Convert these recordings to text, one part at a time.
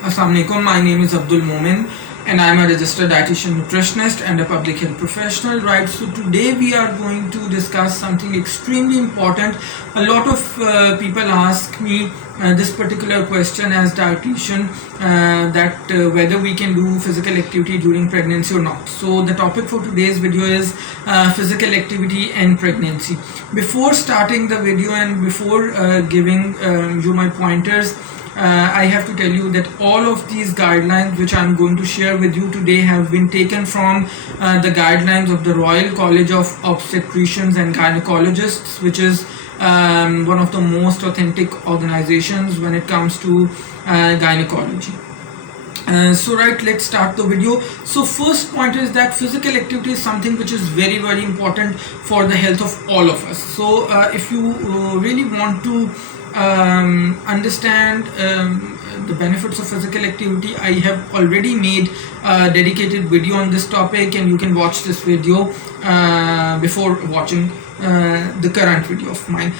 Assalamualaikum. My name is Abdul Momin and I'm a registered dietitian nutritionist and a public health professional. Right, so today we are going to discuss something extremely important. A lot of people ask me this particular question as dietitian, that whether we can do physical activity during pregnancy or not. So the topic for today's video is physical activity and pregnancy. Before starting the video and before giving you my pointers, I have to tell you that all of these guidelines which I am going to share with you today have been taken from the guidelines of the Royal College of Obstetricians and Gynecologists, which is one of the most authentic organizations when it comes to gynecology. So right, let's start the video. So first point is that physical activity is something which is very important for the health of all of us. So if you really want to understand the benefits of physical activity, I have already made a dedicated video on this topic, and you can watch this video before watching the current video of mine.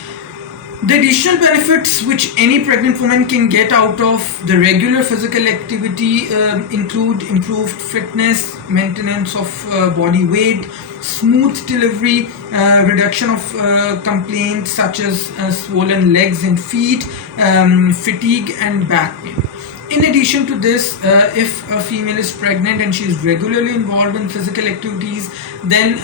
The additional benefits which any pregnant woman can get out of the regular physical activity include improved fitness, maintenance of body weight, smooth delivery, reduction of complaints such as swollen legs and feet, fatigue and back pain. In addition to this, if a female is pregnant and she is regularly involved in physical activities, then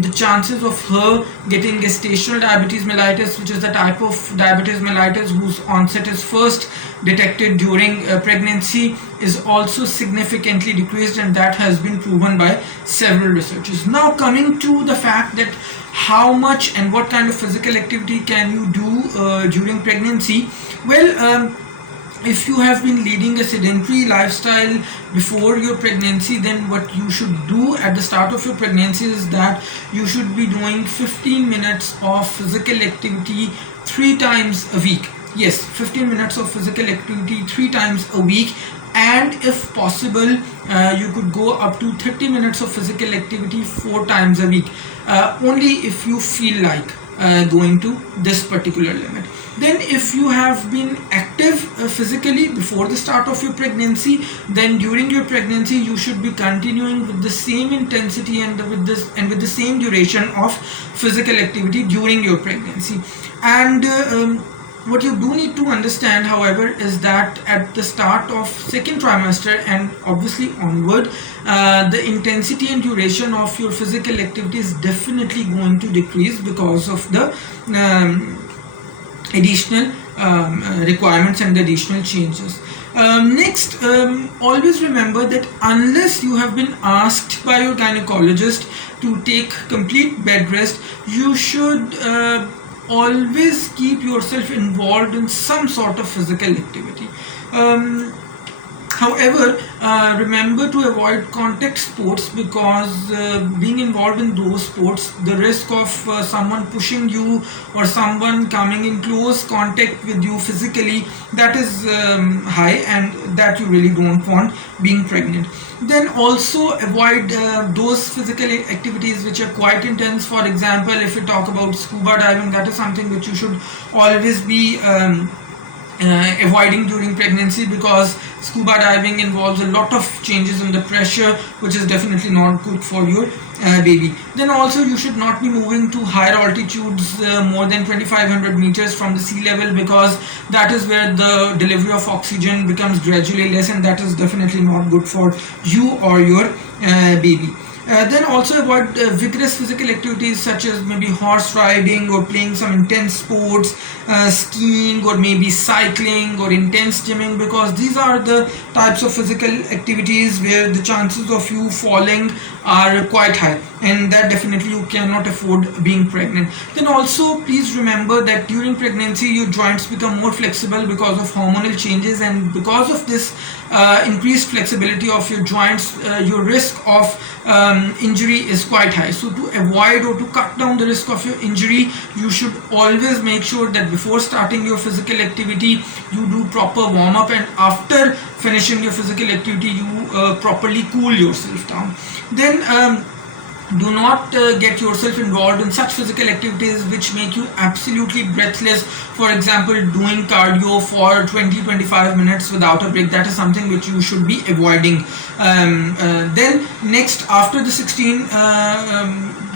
the chances of her getting gestational diabetes mellitus, which is the type of diabetes mellitus whose onset is first detected during pregnancy, is also significantly decreased, and that has been proven by several researchers. Now coming to the fact that how much and what kind of physical activity can you do during pregnancy? Well, if you have been leading a sedentary lifestyle before your pregnancy, then what you should do at the start of your pregnancy is that you should be doing 15 minutes of physical activity 3 times a week. Yes, 15 minutes of physical activity 3 times a week, and if possible you could go up to 30 minutes of physical activity 4 times a week, only if you feel like going to this particular limit. Then if you have been active physically before the start of your pregnancy, then during your pregnancy you should be continuing with the same intensity and with the same duration of physical activity during your pregnancy. And what you do need to understand, however, is that at the start of second trimester and obviously onward, the intensity and duration of your physical activity is definitely going to decrease because of the additional requirements and the additional changes. Next, always remember that unless you have been asked by your gynecologist to take complete bed rest, you should always keep yourself involved in some sort of physical activity. However, remember to avoid contact sports, because being involved in those sports, the risk of someone pushing you or someone coming in close contact with you physically, that is high, and that you really don't want being pregnant. Then also avoid those physical activities which are quite intense. For example, if you talk about scuba diving, that is something which you should always be avoiding during pregnancy, because scuba diving involves a lot of changes in the pressure, which is definitely not good for your baby. Then also you should not be moving to higher altitudes, more than 2500 meters from the sea level, because that is where the delivery of oxygen becomes gradually less, and that is definitely not good for you or your baby. Then also avoid vigorous physical activities such as maybe horse riding or playing some intense sports, skiing or maybe cycling or intense gymming, because these are the types of physical activities where the chances of you falling are quite high, and that definitely you cannot afford being pregnant. Then also please remember that during pregnancy your joints become more flexible because of hormonal changes, and because of this increased flexibility of your joints, your risk of injury is quite high. So to avoid or to cut down the risk of your injury, you should always make sure that before starting your physical activity you do proper warm up, and after finishing your physical activity you properly cool yourself down. Then Do not get yourself involved in such physical activities which make you absolutely breathless. For example, doing cardio for 20-25 minutes without a break. That is something which you should be avoiding. Then next, after the 16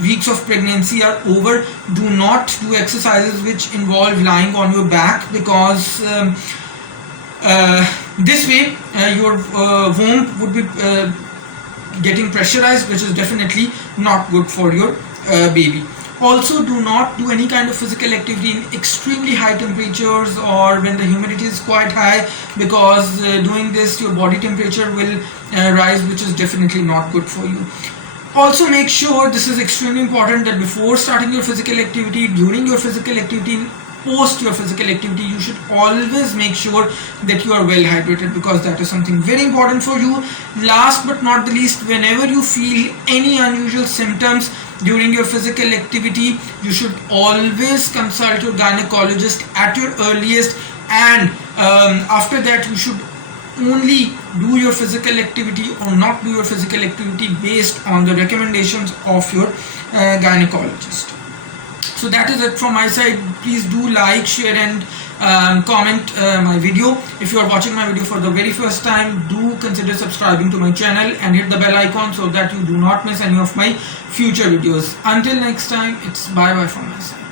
weeks of pregnancy are over, do not do exercises which involve lying on your back, because this way your womb would be getting pressurized, which is definitely not good for your baby. Also, do not do any kind of physical activity in extremely high temperatures or when the humidity is quite high, because doing this your body temperature will rise, which is definitely not good for you. Also, make sure, this is extremely important, that before starting your physical activity, during your physical activity, post your physical activity, you should always make sure that you are well hydrated, because that is something very important for you. Last but not the least, whenever you feel any unusual symptoms during your physical activity, you should always consult your gynecologist at your earliest, and after that you should only do your physical activity or not do your physical activity based on the recommendations of your gynecologist. So that is it from my side. Please do like, share and comment my video. If you are watching my video for the very first time, do consider subscribing to my channel and hit the bell icon so that you do not miss any of my future videos. Until next time, it's bye bye from my side.